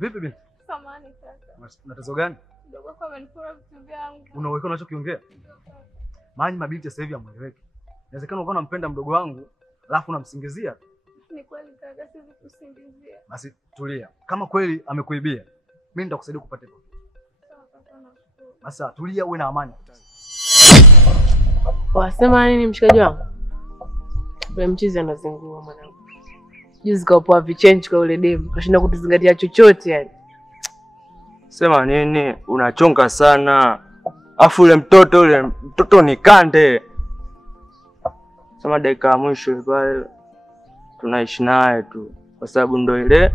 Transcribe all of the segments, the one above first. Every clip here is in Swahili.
Vipi binti? Samahani kaka. Una tatizo gani? Mdogo wako amenipora vitu vyangu. Unaweka unachokiongea? Maana mabinti sasa hivi amueleweki. Inawezekana uko unampenda mdogo wangu, alafu unamsingizia. Ni kweli kaka, siwezi kusingizia. Basi tulia. Kama kweli amekuibia, mimi nitakusaidia kupata hivyo. Sawa kaka, nashukuru. Basi tulia, uwe na amani. Wasema nini mshikaji wangu? Wewe mchizi anazingua mwanangu. Juzi kaopoa vichange kwa ule demu, kashinda kutuzingatia chochote yani. Sema nini? Unachonga sana. Afu ule mtoto ni kande. Sema dakika ya mwisho pale tunaishi naye tu. Kwa sababu ndo ile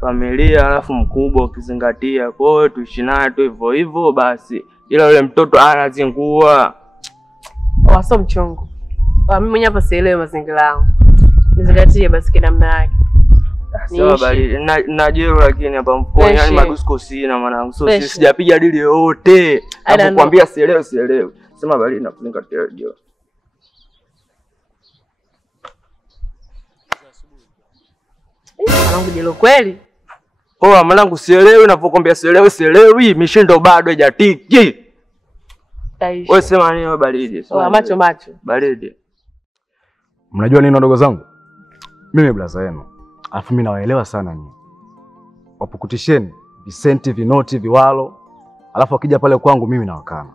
familia alafu mkubwa ukizingatia. Kwa hiyo tuishi naye tu hivyo hivyo basi. Ila ule mtoto anazingua. Waso mchongo. Mimi mwenyewe hapa sielewi mazingira yangu. Nizingatie basi kwa namna yake. Sawa bali na jero lakini hapa mkoani yani madusko sina mwanangu. So sijapiga dili yote. Nakwambia sielewi. Sema bali nafunika tena. Mwanangu jelo kweli? Oh, mwanangu sielewi unapokuambia sielewi, mishindo bado haijatiki. Wewe sema nini wewe baridi? Macho. Baridi. Mnajua nini ndogo zangu? Mimi blaza yenu. Alafu mimi nawaelewa sana nyinyi. Wapukutisheni visenti, vinoti, viwalo. Alafu akija pale kwangu mimi nawakana.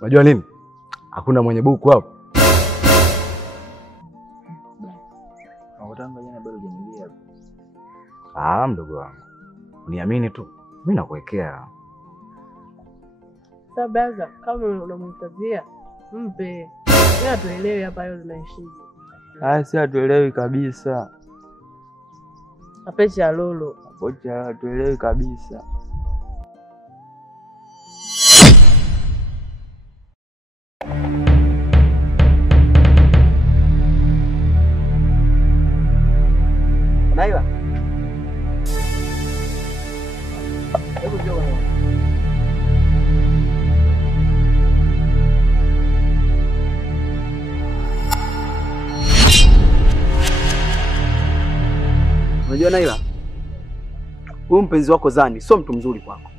Unajua nini? Hakuna mwenye buku hapo. Unataka jana bado hujaniambia hapo. Mdogo wangu. Uniamini tu. Mimi nakuwekea. Sasa baza, kama unamhitazia, mpe. Yeye atuelewe hapa leo tunaishi. Si atuelewi kabisa. Apecha lolo. Apecha atuelewi kabisa. Naiwa. Hebu njoo. Unajua Naila, huyu mpenzi wako Zani sio mtu mzuri kwako,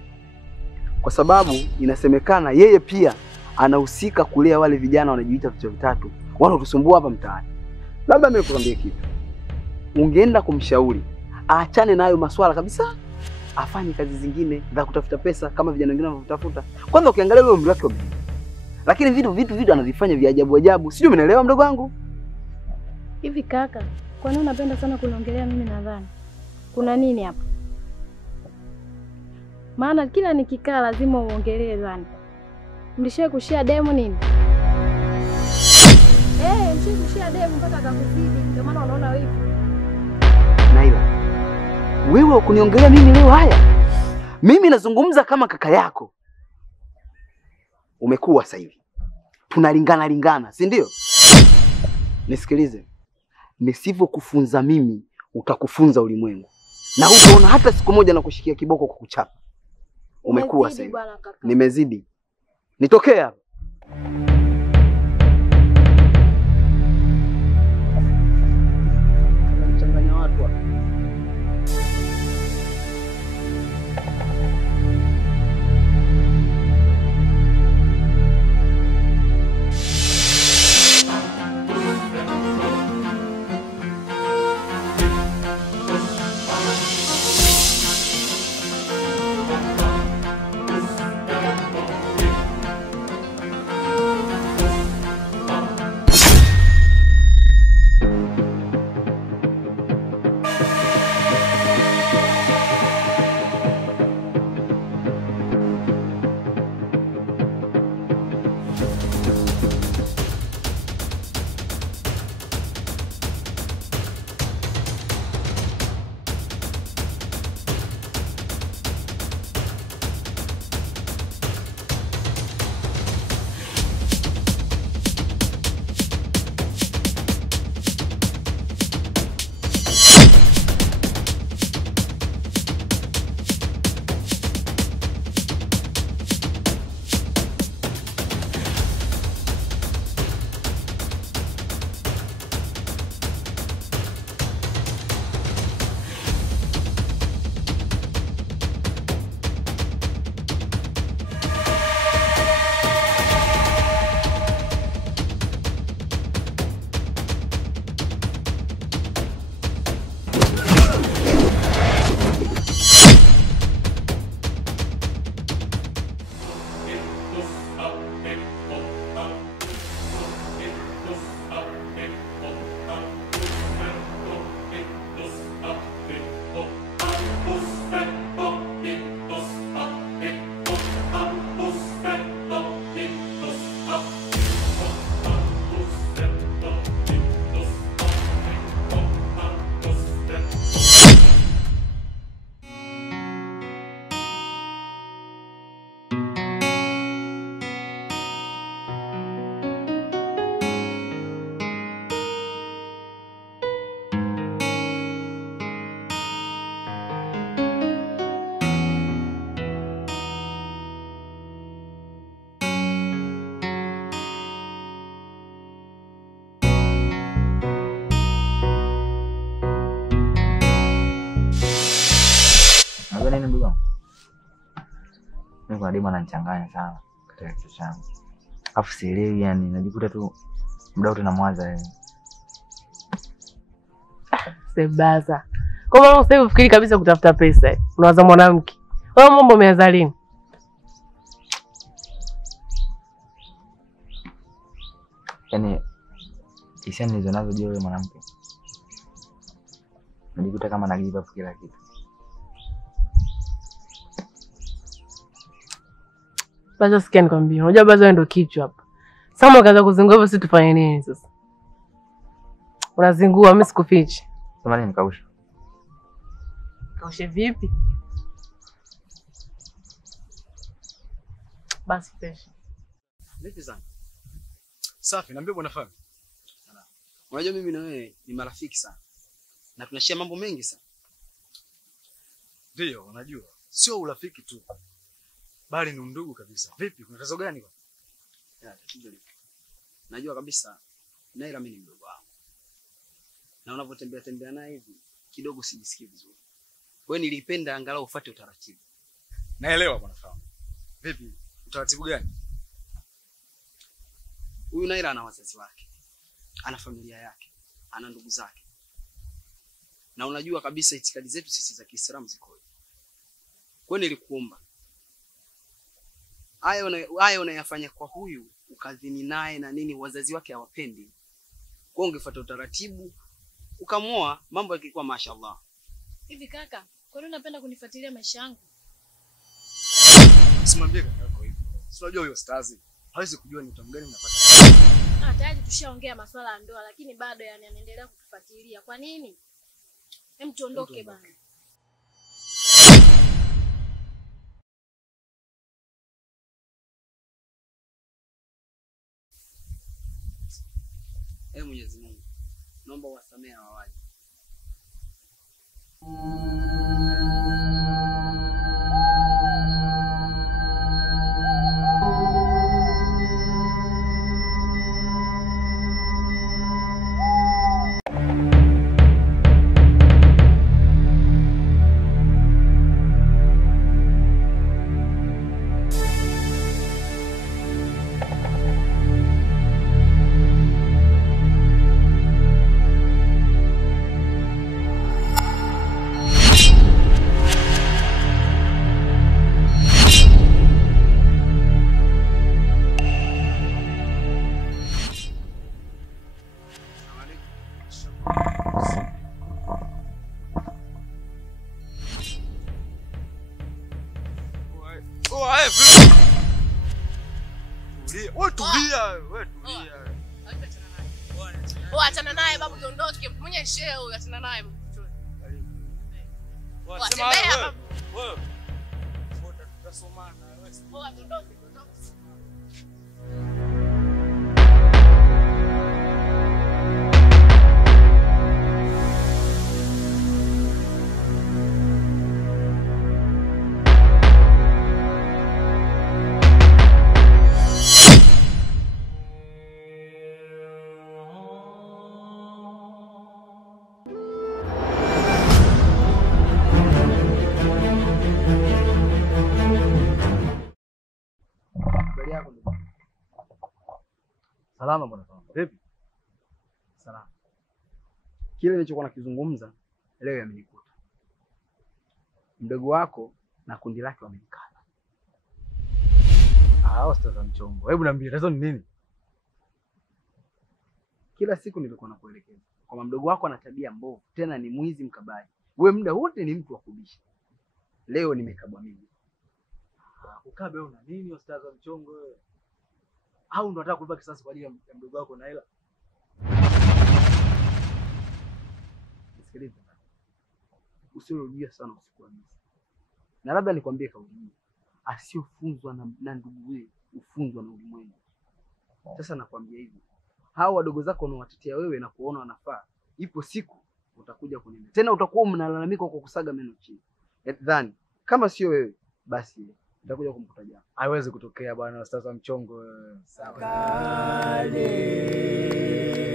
kwa sababu inasemekana yeye pia anahusika kulea wale vijana wanajiita vichwa vitatu wanaotusumbua hapa mtaani. Labda mimi nikwambie kitu, ungeenda kumshauri aachane nayo maswala kabisa, afanye kazi zingine za kutafuta pesa kama vijana wengine wanavyotafuta. Kwanza ukiangalia ule umri wake wa lakini vitu anavifanya vya ajabu. Sijui umeelewa mdogo wangu? Hivi kaka, kwa nini unapenda sana kuniongelea mimi nadhani? Kuna nini hapa? Maana kila nikikaa lazima uongelee Zani. Mlishaye kushia demo nini? Mlishaye kushia demo mpaka akakuzidi, ndio maana unaona wewe. Naila, wewe ukuniongelea mimi leo haya? Mimi nazungumza kama kaka yako. Umekuwa sasa hivi. Tunalingana, si ndio? Nisikilize. Nisivyokufunza mimi, utakufunza ulimwengu. Na utaona hata siku moja na kushikia kiboko kukuchapa. Umekuwa sasa hivi. Nimezidi. Nitokee hapa. Mchanganya watu hapa. Mimi kuna demu ananichanganya sana katika kichwa changu. Alafu sielewi yani, najikuta tu muda wote namwaza yeye. Sebaza. Kwa maana sasa ufikiri kabisa kutafuta pesa. Unawaza mwanamke. Wewe mambo umeanza lini? Yaani hisia nilizonazo juu ya yule mwanamke. Najikuta kama na give up kila kitu. Basi sikia nikwambie. Unajua basi wewe ndio kichwa hapa. Sasa ukaanza kuzingua hivyo, sisi tufanye nini sasa? Unazingua, mimi sikufichi. Samahani nikausha. Kaushe vipi? Basi fresh. Vipi sana? Safi, niambie bwana Fami. Unajua mimi na wewe ni marafiki sana. Na tunashare mambo mengi sana. Ndio, unajua. Sio urafiki tu. Bali ni undugu kabisa. Vipi, kuna tatizo gani bwana? Ya, tatizo lipi? Najua kabisa Naila mimi ni mdogo wangu. Na unapotembea tembea naye hivi kidogo sijisikii vizuri. Kwa hiyo nilipenda angalau ufuate utaratibu. Naelewa bwana Fami. Vipi, utaratibu gani? Huyu Naila ana wazazi wake. Ana familia yake. Ana ndugu zake. Na unajua kabisa itikadi zetu sisi za Kiislamu zikoje. Kwa hiyo nilikuomba haya unayafanya kwa huyu ukadhini naye na nini, wazazi wake hawapendi. Kwa ungefuata utaratibu ukamwoa, mambo yakikuwa mashallah. Hivi kaka, kwa nini unapenda kunifuatilia maisha yangu? Usimwambie kaka yako hivyo. Si unajua huyo Stars hawezi kujua ni utamu gani unapata. Tayari tushaongea masuala ya ndoa, lakini bado yani anaendelea kutufuatilia. Kwa nini? Hem, tuondoke bana. Mwenyezi Mungu, naomba uwasamehe hawaje. Achana naye babu, tuondoke. Mwenye sheo, achana naye babu. Sema wewe. Wewe. Tutasomana wewe. Tuondoke. Salama bwana Fami. Vipi? Salama. Kile nilichokuwa nakizungumza leo yamenikuta. Mdogo wako na kundi lake wamenikana. Ustaz Mchongo. Hebu niambie tatizo ni nini? Kila siku nilikuwa nakuelekeza kwamba mdogo wako ana tabia mbovu, tena ni mwizi mkabaji. Wewe muda wote ni mtu wa kubisha. Leo nimekabwa mimi. Ukabe una nini Ustaz Mchongo wewe? Au ndo unataka kulipa kisasi kwa ajili ya mdogo wako Naila? Sikiliza. Usirudia sana usiku wa misa. Na labda nikwambie kauli hii. Asiyofunzwa na ndugu wewe, ufunzwa na ulimwengu. Sasa nakwambia hivi. Hao wadogo zako wanawatetea wewe na kuona wanafaa. Ipo siku utakuja kuniambia. Tena utakuwa mnalalamika kwa kusaga meno chini. Dhani kama sio wewe basi nitakuja kumkuta jana. Haiwezi kutokea bwana Ustaz Mchongo. Sawa.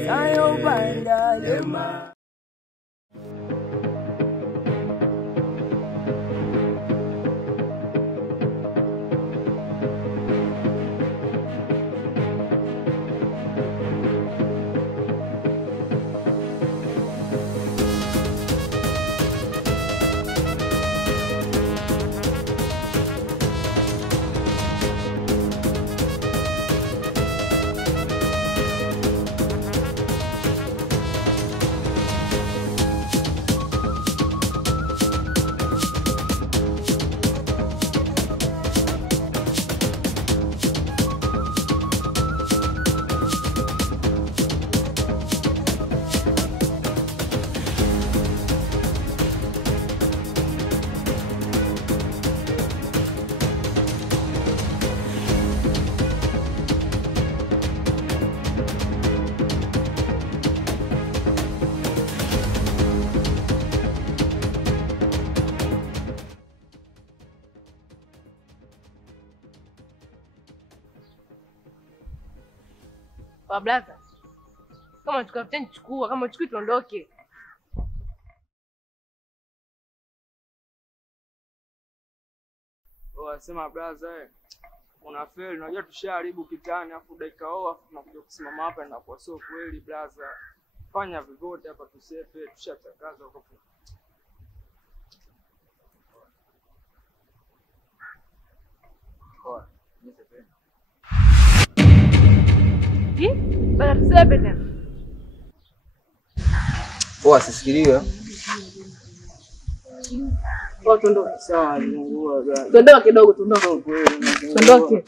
Sayo banda lema. Wa blaza. Kama tukafuteni chukua, kama chukui tuondoke. Wasema blaza unafeli, unajua tushaharibu kitani afu dakika afu tunakuja kusimama hapa na kwa sio kweli blaza. Fanya vivote hapa tusepe, tushachakaza huko. Poa, nisepe. Bana tusepe tena. Poa, sisikiliwe. Tuondoke. Sawa, ningua blaza. Tuondoke kidogo, tuondoke. Tuondoke.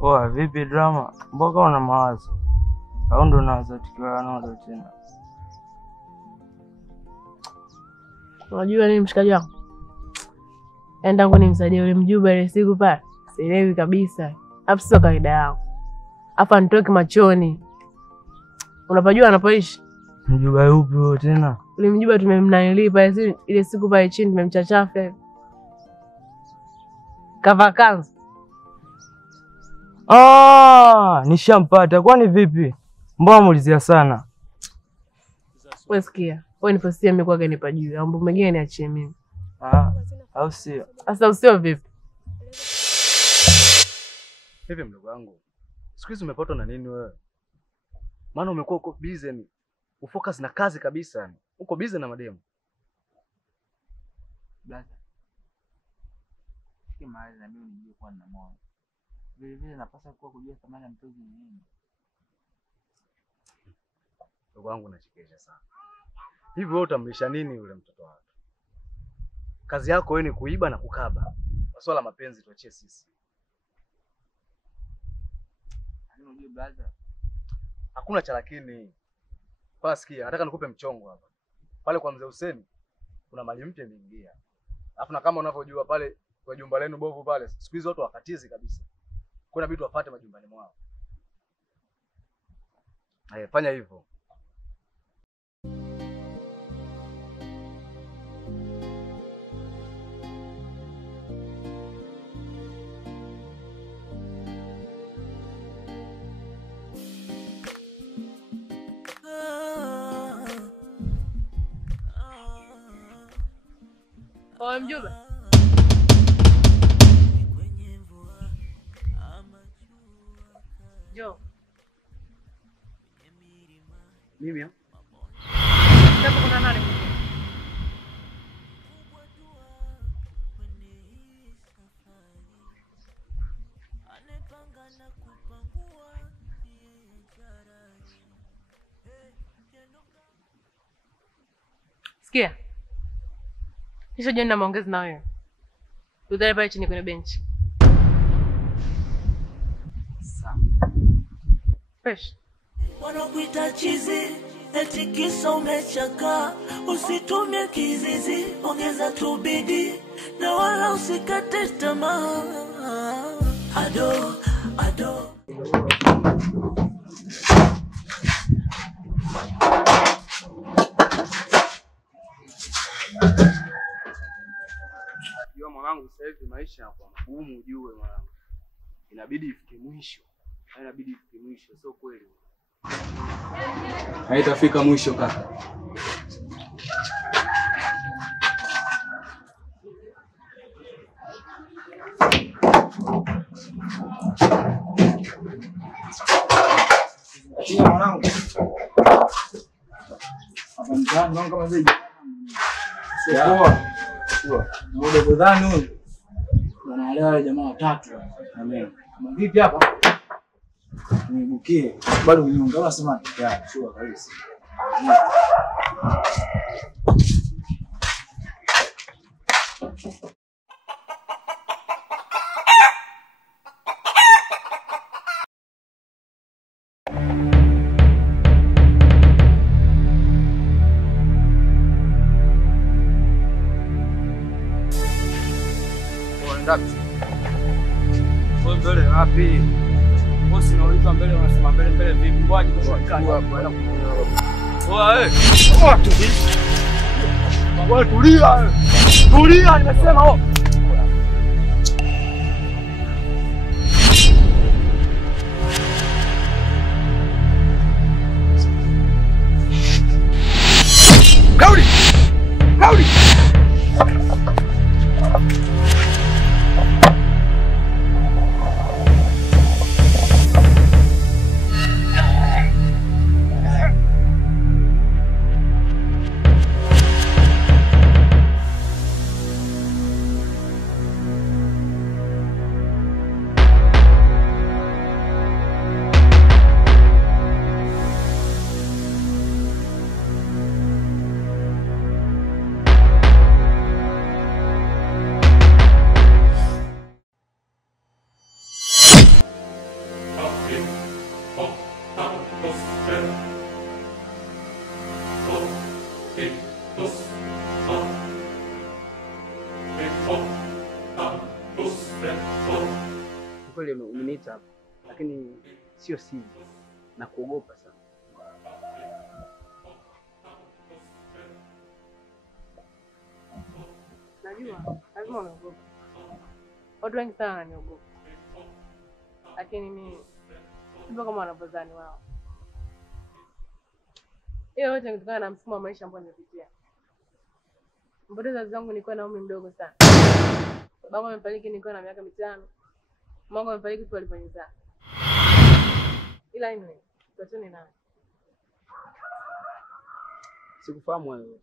Poa, vipi drama? Mbona una mawazo? Au ndo unaanza tukiwa nazo tena? Unajua nini mshikaji wangu? Enda ngo nimsaidie yule mjuba ile siku pale. Sielewi kabisa. Hapo sio kawaida yao. Hapa nitoke machoni. Unapojua anapoishi? Mjuba yupi huyo tena? Yule mjuba tumemnaili pale ile siku pale chini tumemchachafa. Kava kanzu. Nishampata. Kwani vipi? Mbona muulizia sana? Wewe sikia. Wewe niposia mimi kwake nipa juu. Mambo mengine niachie mimi. Au sio? Sasa usio vipi? Hivi mdogo wangu, siku hizi umepatwa na nini wewe? Maana umekuwa uko busy ni ufocus na kazi kabisa yani. Uko busy na mademu. Blaza. Siki mahali na mimi nijue kuwa na moyo. Vile vile napaswa kuwa kujua thamani ya mtoto ni nini. Mdogo wangu unachekesha sana. Hivi wewe utamlisha nini yule mtoto wako? Kazi yako wewe ni kuiba na kukaba. Masuala mapenzi tuachie sisi. Unajua blaza, Hakuna cha lakini. Kwa sikia, nataka nikupe mchongo hapa. Pale kwa mzee Hussein kuna mali mpya imeingia. Alafu na kama unavyojua pale kwa jumba lenu bovu pale, siku hizo watu wakatizi kabisa. Kuna bitu wapate majumbani mwao. Haya, fanya hivyo. Oe mjuba. Jo. Mimi hapo. Hapo kuna nani? Sikia. Kisha jioni na maongezi na wewe. Tudale pale chini kwenye benchi. Sawa. Fresh. Wanakuita chizi, eti kisa umechaka. Usitumie kizizi, ongeza tu bidii na wala usikate tamaa. Ado, ado. Jua mwanangu, sasa hivi maisha yanakuwa magumu, ujue mwanangu. Inabidi ifike mwisho. Inabidi ifike mwisho, sio kweli. Haitafika mwisho kaka. Kia mwanangu. Hapa Naona kama zaidi. Sio poa. Sio. Ndio bodhani huyo. Wanaelewa wale jamaa watatu. Amen. Kama vipi hapa? Nibukie. Bado unyonga kama sema ya sio kabisa. Mbele wapi? Bosi nauliza mbele unasema mbele vipi? Kwaje tushikane hapo ana kuona. Oa Wewe tulia. Tulia nimesema oh. Kauli. Kauli. Kweli umeniita hapa, lakini sio siri na kuogopa sana. Najua lazima unaogopa. Watu wengi sana wananiogopa. Lakini mimi sio kama wanavyodhani wao. Hiyo yote kutokana na mfumo wa maisha ambao nimepitia. Mpoteza wazazi wangu nilikuwa na umri mdogo sana. Baba amefariki nilikuwa na miaka 5. Mama amefariki tu aliponiza. Ila anyway, tuachane naye. Sikufahamu wewe.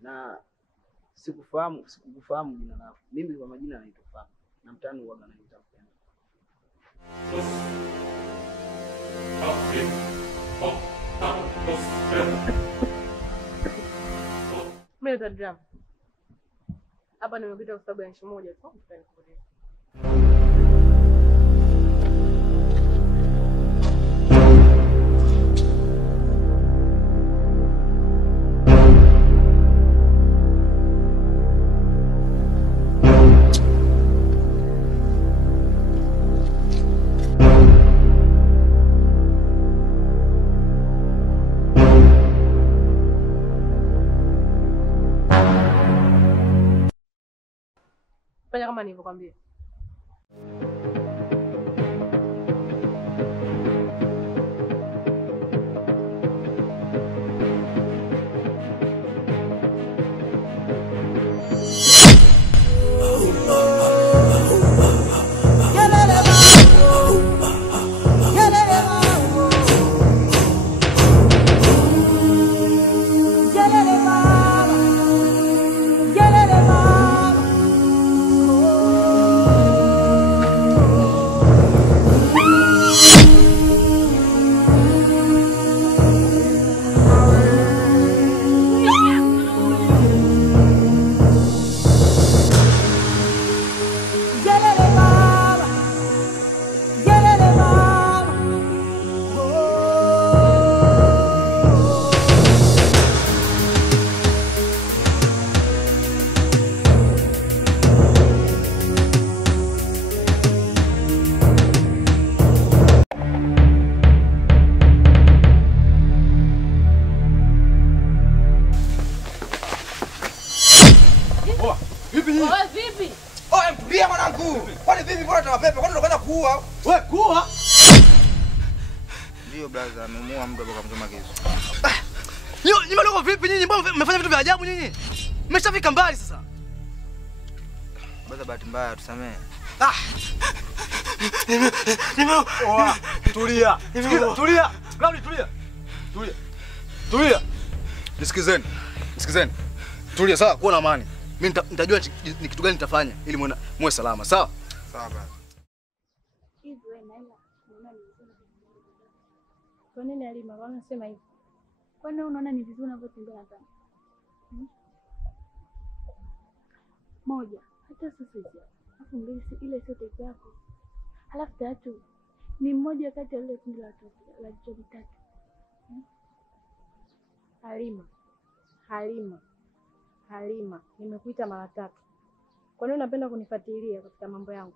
Na sikukufahamu jina lako. Mimi kwa majina naitwa Fahamu. Na mtani huaga naitwa Pendo. Mimi ndo drama. Hapa nimepita kwa sababu ya nchi moja tu nikueleza. Fanya kama nilivyokuambia. Vipi? Oh, mtulia mwanangu. Kwani vipi mbona tunapepa? Kwani unakwenda kuua? Wewe kuua? Ndio brother, amemuua mtu hapo kamchoma kisu. Nyinyi mdogo vipi nyinyi? Mbona mmefanya vitu vya ajabu nyinyi? Mmeshafika mbali sasa. Brother, bahati mbaya tusamee. Tulia. Tulia. Laudi tulia. Tulia. Tulia. Nisikizeni. Nisikizeni. Tulia sawa, kuwa na amani. Mimi nitajua ni kitu gani nitafanya ili muwe salama, sawa? Sawa baba. Hivi wewe Naila, unaona ni vizuri? Kwa nini Halima wanasema hivi? Kwa nini unaona ni vizuri unavyotembea sana? Moja, hata sasa hivi. Alafu mbili, ile sio type yako. Halafu tatu, ni mmoja kati ya ile kundi la watu la vichwa vitatu. Halima, nimekuita mara 3. Kwa nini unapenda kunifuatilia katika mambo yangu?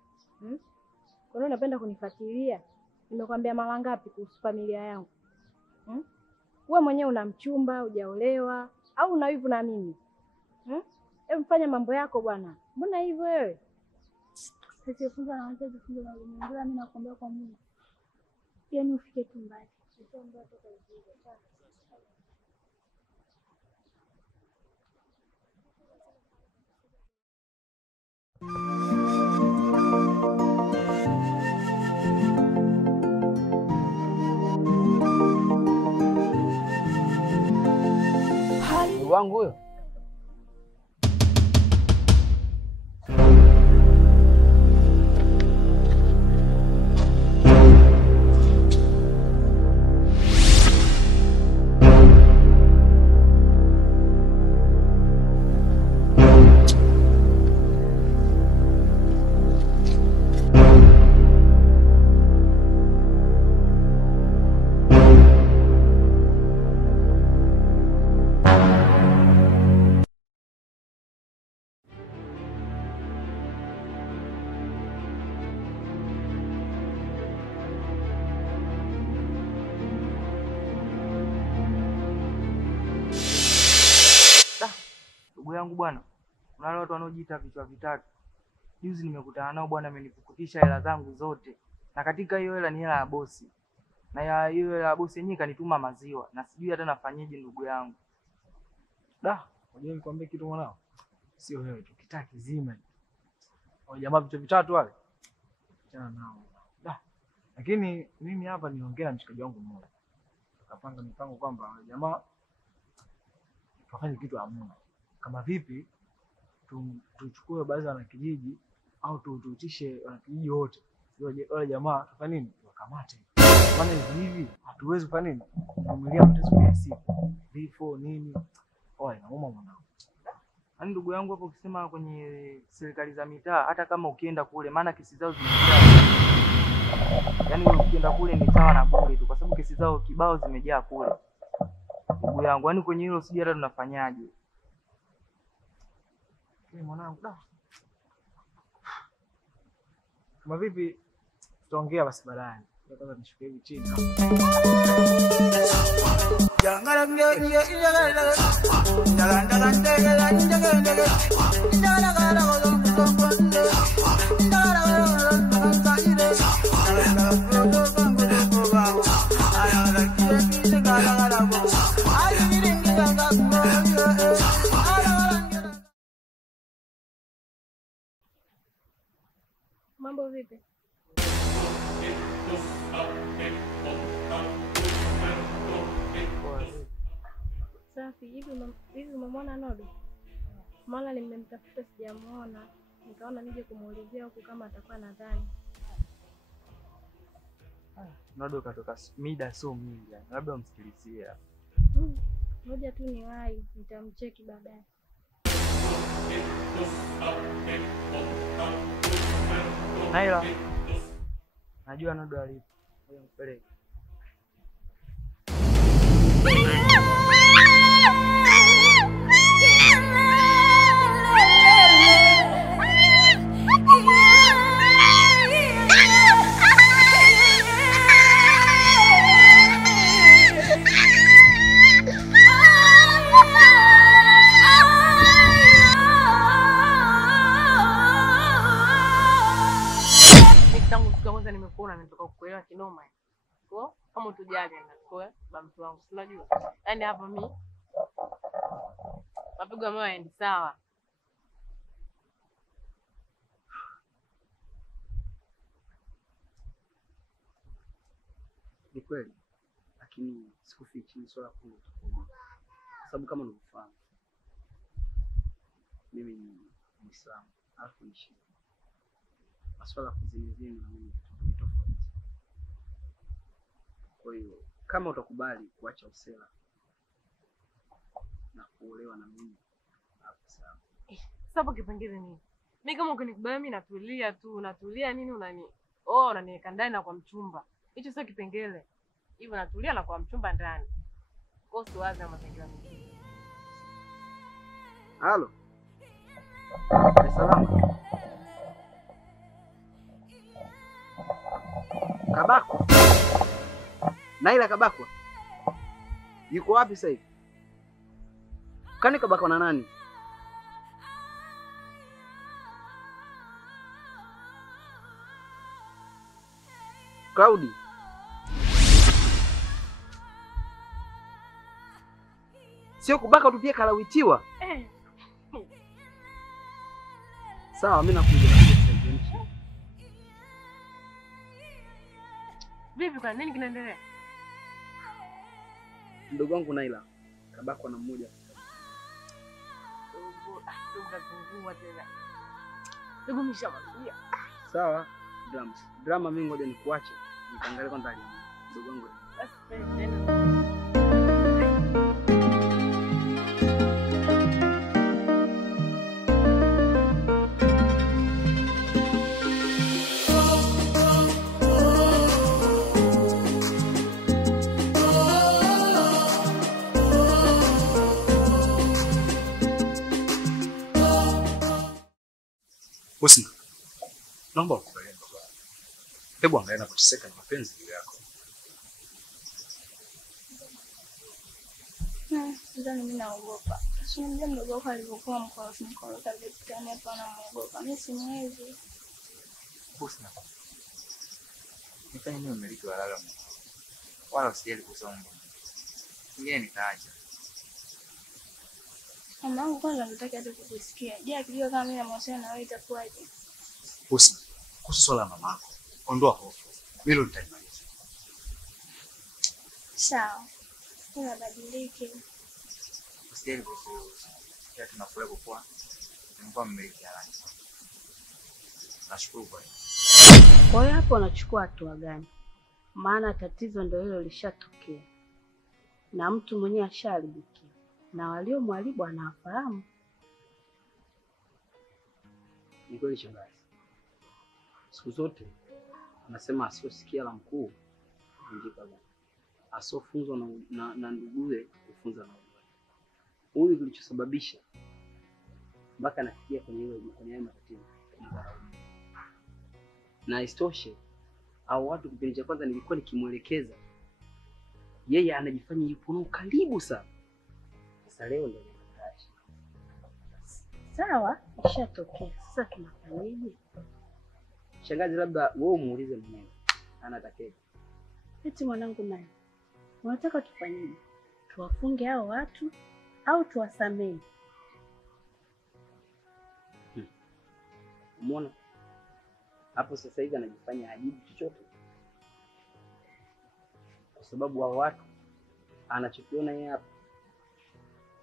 Kwa nini unapenda kunifuatilia? Nimekwambia mara ngapi kuhusu familia yangu? Wewe mwenyewe una mchumba, hujaolewa au una wivu na mimi? Hebu fanya mambo yako bwana. Mbona hivyo wewe? Sasa funza na wazazi funza na ulimwengu. Mimi nakwambia kwa Mungu. Yaani ufike tu mbali. Usiombe toka hivi. Wangu huyo. Ndugu yangu bwana, kuna wale watu wanaojiita vichwa vitatu. Juzi nimekutana nao bwana, amenipukutisha hela zangu zote. Na katika hiyo hela ni hela ya bosi. Na ya hiyo hela ya bosi yenyewe kanituma maziwa na sijui hata nafanyaje ndugu yangu. Unajua nikwambie kitu mwanao? Sio wewe tu, kitaa kizima. Wale jamaa vichwa vitatu wale. Achana nao. Lakini mimi hapa niongea na mshikaji wangu mmoja. Tukapanga mipango kwamba wale jamaa tufanye kitu amuna. Kama vipi tuchukue baadhi ya wanakijiji au tuitishe wanakijiji wote. Wale jamaa tufanye nini? Wakamate. Maana hivi hatuwezi kufanya nini? Kuvumilia mateso ya siku. Vifo nini? Inauma mwanangu. Yaani ndugu yangu hapo ukisema kwenye serikali za mitaa, hata kama ukienda kule maana kesi zao zimejaa. Yaani ukienda kule ni sawa na bure tu kwa sababu kesi zao kibao zimejaa kule. Ndugu yangu, yaani kwenye hilo sijui hata tunafanyaje. Mwanangu, kama vipi tutaongea basi baadaye. Kwanza nishuke hivi chini. Mambo vipi? Safi. Hivi umemwona Nodo? Maana nimemtafuta sijamuona. Nikaona nije kumuulizia huku kama atakuwa nadhani. Nodo katoka mida sio mingi yani. Labda umsikilizie. Ngoja tu niwahi, nitamcheki baadaye. Naila. Najua Nodo alipo. Ngoja mpeleke. Nimetoka kukuelewa kinoma. Kwa kama tujali na kwa mtu wangu unajua. Yaani hapa mimi mapigo moyo yaendi sawa. Ni kweli, lakini sikufichi ni swala kubwa, kwa sababu kama unavyofahamu mimi ni Muislamu, alafu ni Shia. Masuala ya kuzini na mimi ni tofauti. Kwa hiyo kama utakubali kuacha usela na kuolewa na mimi, hapo sawa. Sasa hapo kipengele nini? Mimi kama ukinikubali mimi natulia tu, natulia nini unaniweka ndani na kwa mchumba. Hicho sio kipengele. Hivyo natulia na kwa mchumba ndani. Kwa hiyo siwazi na mazingira mengine. Halo. Salama. Kabako. Naila Kabakwa. Yuko wapi sasa hivi? Kani Kabakwa na nani? Claudi. Sio kubaka tu pia kalawitiwa. Sawa, mimi nakuja na sasa. Vipi, kwa nini kinaendelea? Mdogo wangu Naila Kabakwa na mmoja. Unazungua tena. Ndugu mshamwambia. Sawa, drama mimi ngoja nikuache. Nikaangalia kwanza hali. Mdogo wangu. Husna, naomba ukubalie ndogo yako. Hebu angalia na kuteseka na mapenzi juu yako. Sidhani mimi naogopa. Sio mjambo mdogo wako alivyokuwa mkorofi vipi tena hapa namuogopa. Mimi simwezi. Husna, nifanye nini umiliki wa lala mwanangu? Wala usijali kusoma. Ngine nitaacha. Mama wangu kwanza nataka hata kukusikia. Je, akijua kama mimi na mahusiano na wewe itakuwaje? Husna, kuhusu swala la mamako, ondoa hofu. Hilo litaimaliza. Sawa. Unabadilike. Usijali kuhusu ya tunafurahi kwa kuwa nimekuwa mmiliki halali. Nashukuru kwa hiyo. Kwa hiyo hapo unachukua hatua gani? Maana tatizo ndio hilo lishatokea. Na mtu mwenyewe ashaharibikia. Na waliomharibu anafahamu. Ni kweli shangazi. Siku zote anasema asiosikia la mkuu ndika bwana. Asofunzwa na nduguye kufunza na wewe. Huyu kilichosababisha mpaka anafikia kwenye matatizo ni dharau. Na istoshe au watu kipindi cha kwanza nilikuwa nikimuelekeza. Yeye anajifanya yupo na karibu sana. Sasa leo ndio nimekaacha. Sawa, ishatokea. Sasa tunafanyaje? Shangazi, labda wewe umuulize mwenyewe. Anataka Eti mwanangu naye. Unataka tufanyeje? Tuwafunge hao watu au tuwasamehe? Umeona? Hapo sasa hivi anajifanya hajibu chochote. Kwa sababu hao watu anachokiona yeye hapa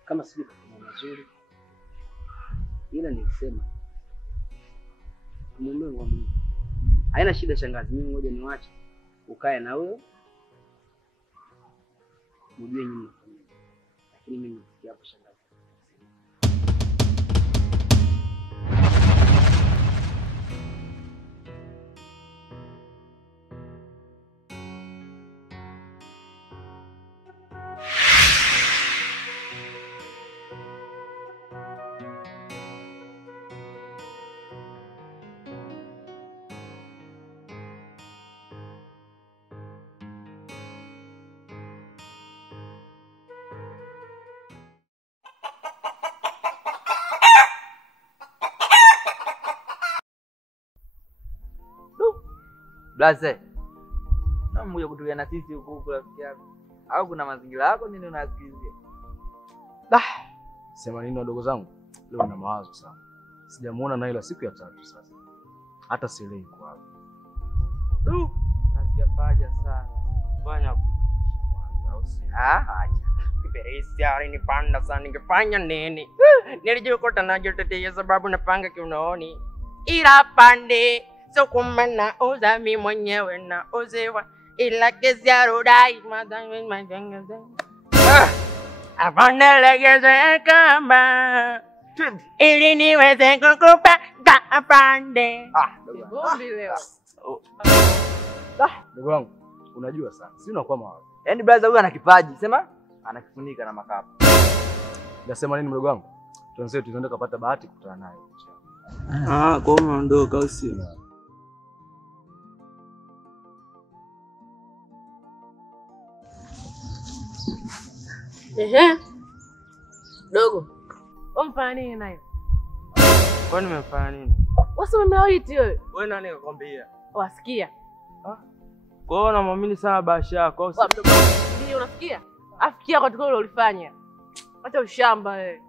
kama sijui kama mazuri. Ila nilisema mume wangu haina shida shangazi, mimi ngoja niwache ukae na wewe mjue nyinyi mnafanya. Lakini mimi nifikia hapo shangazi. Blaze. Na mmoja kutulia na sisi huko rafiki yako. Au kuna mazingira yako nini unasikizia? Sema nini wadogo zangu? Leo nina mawazo sana. Sijamuona Naila siku ya 3 sasa. Hata sielewi kwa wapi. Nasikia faraja sana. Fanya Acha. Kiberisi alinipanda sana, ningefanya nini? Nilijikuta najutia sababu napanga kiunoni. Ila pande so kumana uza mimi mwenyewe na uzewa ila kesi ya rudai madhangu majenga. Afande legeze kamba ili niweze kukupa afande. Bombi leo. Ndugu wangu, unajua sana. Si unakuwa mawazo. Yaani brother huyu ana kipaji, sema anakifunika na makapu. Unasema nini mdogo wangu? Tuanze tuende kupata bahati kukutana naye. kwa umeondoka au sio? Ehe. Dogo. Umfanya nini nayo? Kwani nimefanya nini? Wasi umemlawiti wewe. Wewe nani kakwambia? Wasikia. Kwa hiyo unamwamini sana Basha yako au sio? Ndio unasikia? Afikia kwa tukio ulilofanya. Acha ushamba wewe.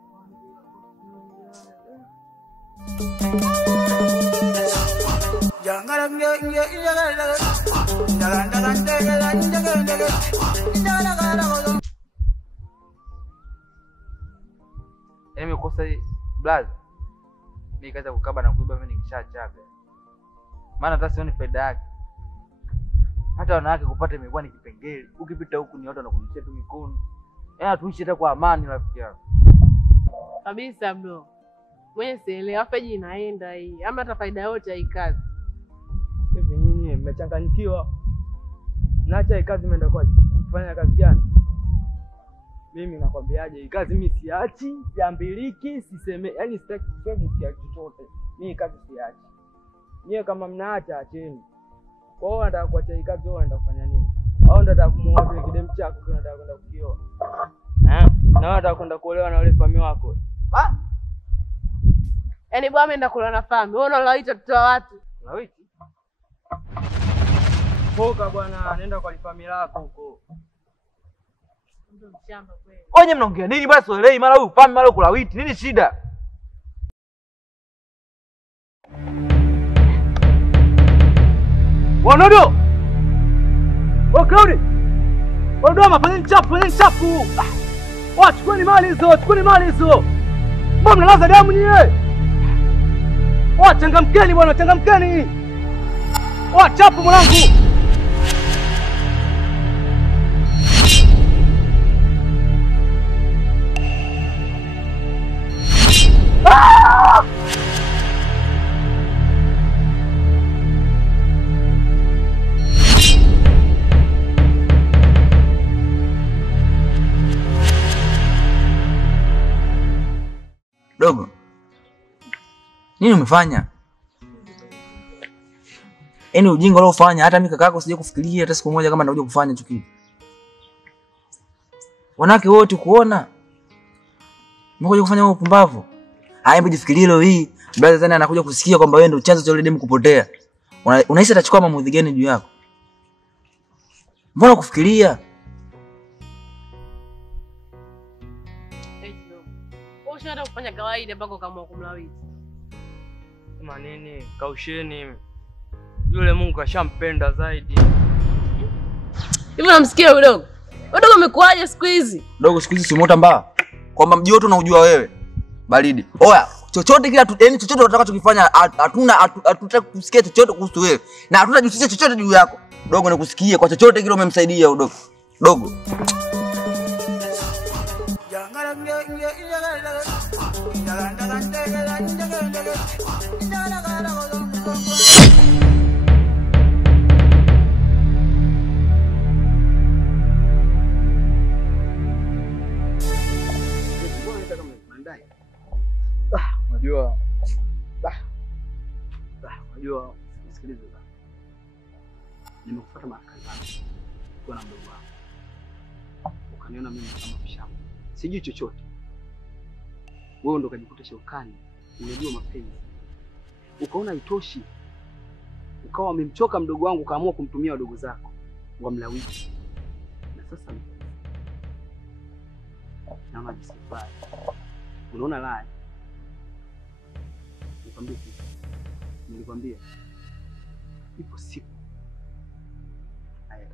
Yaani umekosa brother. Mimi kaza kukaba na kuiba mimi nikishaachaga. Maana hata sioni faida yake. Hata wanawake kupata imekuwa ni kipengele. Ukipita huku ni watu wanakunyeshia tu mikono. Yaani tuishi hata kwa amani rafiki yangu. Kabisa bro. Mwenye sielewa feji inaenda hii. Ama hata faida yote hii kazi. Hivi nyinyi mmechanganyikiwa. Naacha hii kazi imeenda kwa kufanya kazi gani? Mimi nakwambiaje, hii kazi mimi siachi, siambiliki, siseme, yani sitaki kusikia chochote. Mimi kazi siachi. Nyewe kama mnaacha acheni. Kwa hiyo nataka kuacha hii kazi, wewe unaenda kufanya nini? Au nataka kumuoa kile kidemu chako ndio nataka kwenda kukioa. Na nataka kwenda kuolewa na yule fami wako. Yaani bwana ameenda kula na fami. Wewe unalaita tutoa watu. Lawiti? Poka bwana, nenda kwa fami lako huko. Ndio mshamba kweli. Onye mnaongea nini basi uelewi mara huyu fami mara kulawiti. Nini shida? Wanodo! Claudi! Wanodo fanyeni chapu! Chukueni mali hizo! Mbona mnalaza damu nyie? Changamkeni bwana, changamkeni! Chapu mwanangu! Dogo. Nini umefanya? Yaani ujinga uliofanya hata mimi kakako sije kufikiria hata siku moja kama nitakuja kufanya hicho kitu. Wanawake wote kuona. Mmoja kufanya mambo pumbavu. Haya hebu jifikirie leo hii, brother Zani anakuja kusikia kwamba wewe ndio chanzo cha yule demu kupotea. Unahisi atachukua maamuzi gani juu yako? Mbona kufikiria? Ushaenda kufanya kawaida mpaka kama kumlawiti. Sema nini? Kausheni. Yule Mungu kashampenda zaidi. Hivi unamsikia yule dogo? Dogo umekuaje siku hizi? Dogo siku hizi si mota mbaya. Kwamba mji wote unaujua wewe. Baridi. Oya, chochote kile yaani chochote utakachokifanya hatutaki kusikia chochote kuhusu wewe. Na hatutajihusisha chochote juu yako. Dogo nikusikie kwa chochote kile umemsaidia huyo dogo. Dogo. Unajua, sikiliza bwana. Nimekufuata mara kadhaa kwa na mdogo wako. Ukaniona mimi kama mshamba. Sijui chochote. Wewe ndo ukajikuta shokani, unajua mapenzi. Ukaona haitoshi. Ukawa umemchoka mdogo wangu, ukaamua kumtumia wadogo zako wamlawiti. Na sasa naona jisifai. Unaona la? Nikwambie kitu. Nilikwambia ipo siku haya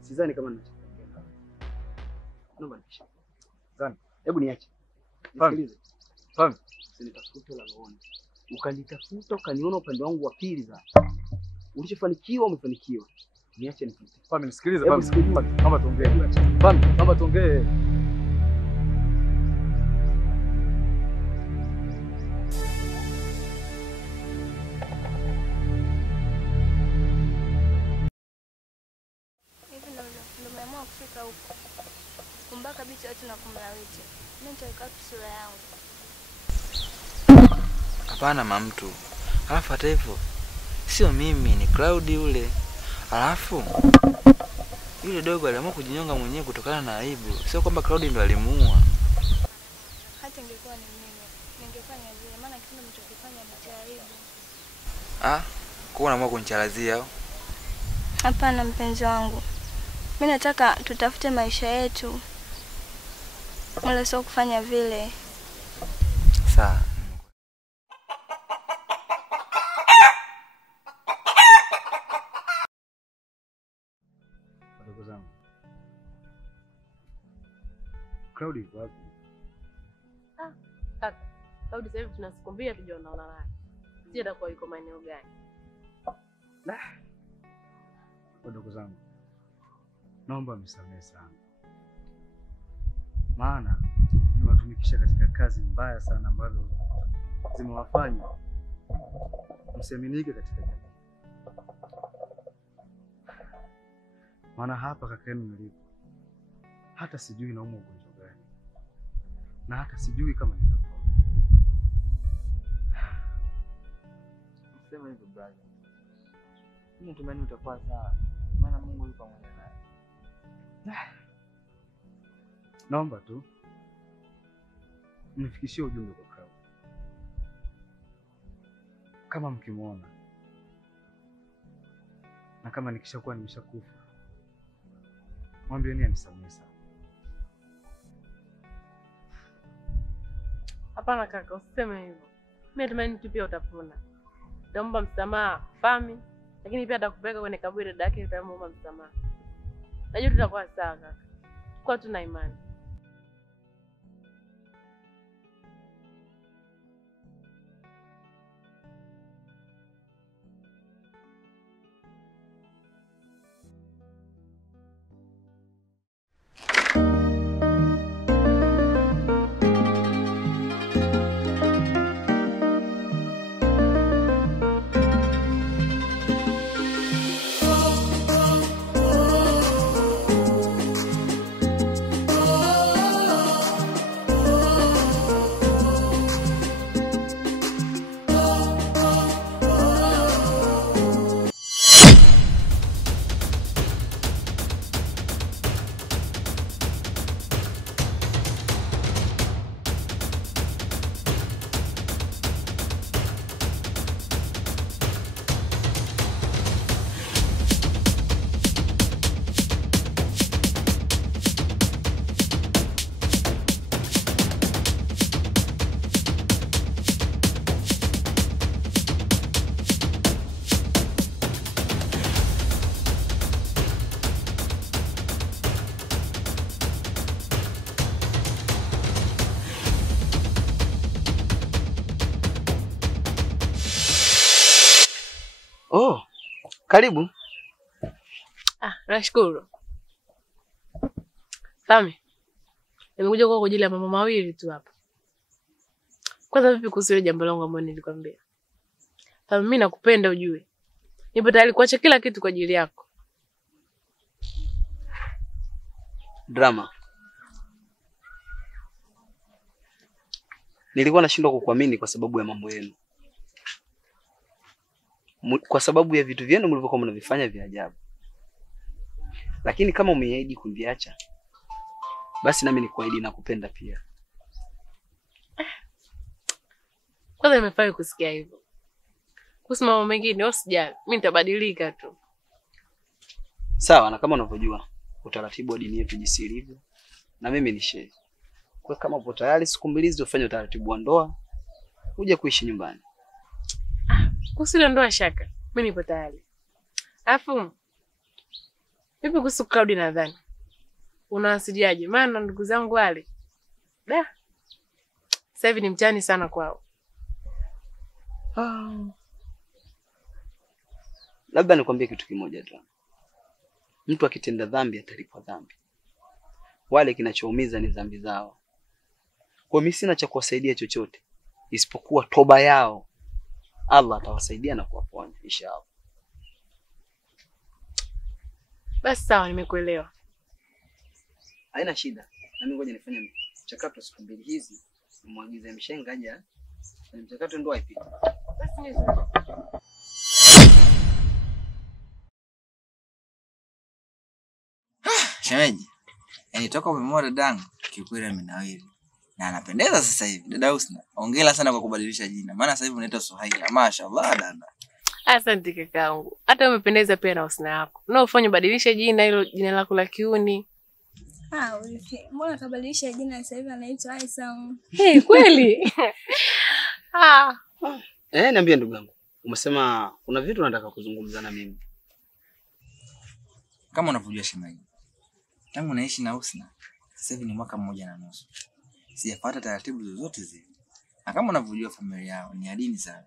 Sidhani kama ninachokupenda. Naomba nipishe. Zani, hebu niache. Nisikilize. Fahamu. Usinitafute la rohoni. Ukanitafuta ukaniona upande wangu wa pili za. Ulichofanikiwa umefanikiwa. Niache nipite. Fahamu, nisikilize, fahamu. Naomba tuongee. Fahamu, naomba tuongee. Kufika huko kumbaka bicha watu na kumlawiti, mimi nitaweka sura yangu. Hapana mamtu. Alafu hata hivyo sio mimi, ni Cloud yule. Alafu yule dogo aliamua kujinyonga mwenyewe kutokana na aibu. Sio kwamba Cloud ndo alimuua. Hata ingekuwa ni mimi, ningefanya vile, maana kitendo mlichokifanya ni cha aibu. Kwa unaamua kunicharazia au? Hapana mpenzi wangu. Mimi nataka tutafute maisha yetu. Wala sio kufanya vile. Sawa. Wadogo zangu. Cloud iko wapi? Kaka, Cloud sasa hivi tuna siku mbili tujaonana naye. Sije atakuwa yuko maeneo gani? Wadogo zangu. Naomba msamehe sana. Maana niwatumikisha katika kazi mbaya sana ambazo zimewafanya msiaminike katika jamii. Maana hapa kaka yenu nilipo, hata sijui naumwa ugonjwa gani. Na hata sijui kama nitapona. Sema hivyo brother. Mimi natumaini utakuwa sawa. Maana Mungu yupo pamoja naye. Naomba tu mnifikishie ujumbe kwa Cloud. Kama mkimuona na kama nikishakuwa nimeshakufa, mwambieni anisamehe sana. Hapana kaka, usiseme hivyo. Mimi natumaini tu pia utapona. Naomba msamaha Fami, lakini pia atakupeleka kwenye kaburi dada yake, utaomba msamaha. Najua tutakuwa sawa kaka. Kwa tuna imani. Oh, karibu. Nashukuru. Fami, nimekuja kwa ajili ya mambo mawili tu hapa. Kwanza vipi kuhusu ile jambo langu ambalo nilikwambia? Fami, mimi nakupenda ujue. Nipo tayari kuacha kila kitu kwa ajili yako. Drama. Nilikuwa nashindwa kukuamini kwa sababu ya mambo yenu. Kwa sababu ya vitu vyenu mlivyokuwa mnavifanya vya ajabu. Lakini kama umeahidi kuniacha, basi nami nikuahidi na kupenda pia. Kwanza nimefurahi kusikia hivyo. Kuhusu mambo mengine usijali, mimi nitabadilika tu. Sawa, na kama unavyojua utaratibu wa dini yetu jinsi ilivyo, na mimi ni shehe. Kwa kama upo tayari siku mbili hizo ufanye utaratibu wa ndoa, uje kuishi nyumbani. Kuhusu ndoa shaka, mimi nipo tayari. Alafu vipi kuhusu Claudia nadhani? Unawasiliaje? Maana ndugu zangu wale. Sasa hivi ni mtani sana kwao. Labda nikwambie kitu kimoja tu. Mtu akitenda dhambi atalipwa dhambi. Wale kinachoumiza ni dhambi zao. Kwa mimi sina cha kuwasaidia chochote isipokuwa toba yao. Allah atawasaidia na kuwaponya inshallah. Basi sawa, nimekuelewa. Haina shida. Na mimi ngoja nifanye mchakato siku mbili hizi. Nimwagize mshenga aje. Na mchakato ndio haipiti. Basi ni Shemeji, yaani toka umemwoa dadangu, kiukweli amenawiri. Na anapendeza sasa hivi. Dada Husna, hongera sana kwa kubadilisha jina. Maana sasa hivi unaitwa Suhaila. Mashaallah dada. Asante kakaangu. Hata umependeza pia na Husna yako. Na ufanye badilisha jina hilo, jina lako la kiuni. Mbona kabadilisha jina sasa hivi anaitwa Aisha? Kweli? Niambie ndugu yangu. Umesema kuna vitu unataka kuzungumza na mimi. Kama unavyojua shemeji, tangu naishi na Husna, sasa hivi ni mwaka 1.5. Sijafuata taratibu zozote zile. Na kama unavyojua familia yao ni adini sana.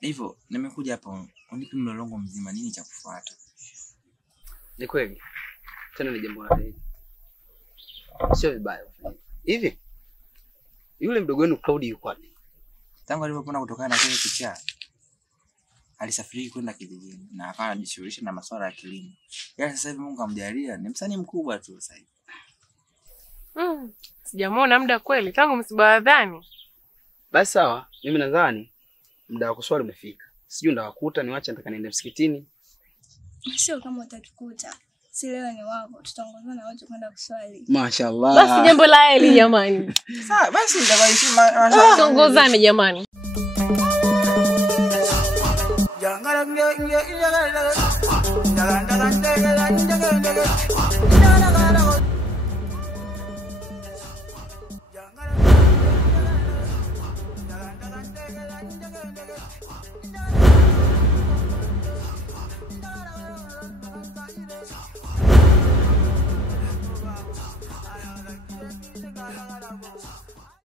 Hivyo nimekuja hapa unipe mlolongo mzima nini cha kufuata. Ni kweli. Tena ni jambo la heri. Sio vibaya. Hivi yule mdogo wenu Claudia yuko wapi? Tangu alipopona kutokana na kile kichaa, alisafiri kwenda kijijini na akawa anajishughulisha na masuala ya kilimo. Yeye sasa hivi Mungu amjalia ni msanii mkubwa tu sasa hivi. Sijamuona muda kweli tangu msiba wa Adhani. Basi sawa, mimi nadhani muda wa kuswali umefika. Sijui ndawakuta niwache nataka niende msikitini. Sio kama utatukuta. Si leo ni wako, tutaongozana na watu kwenda kuswali. Mashaallah. Basi jambo la heri jamani. Sawa, basi ndabaishi mashaallah. Tuongozane jamani. Jangan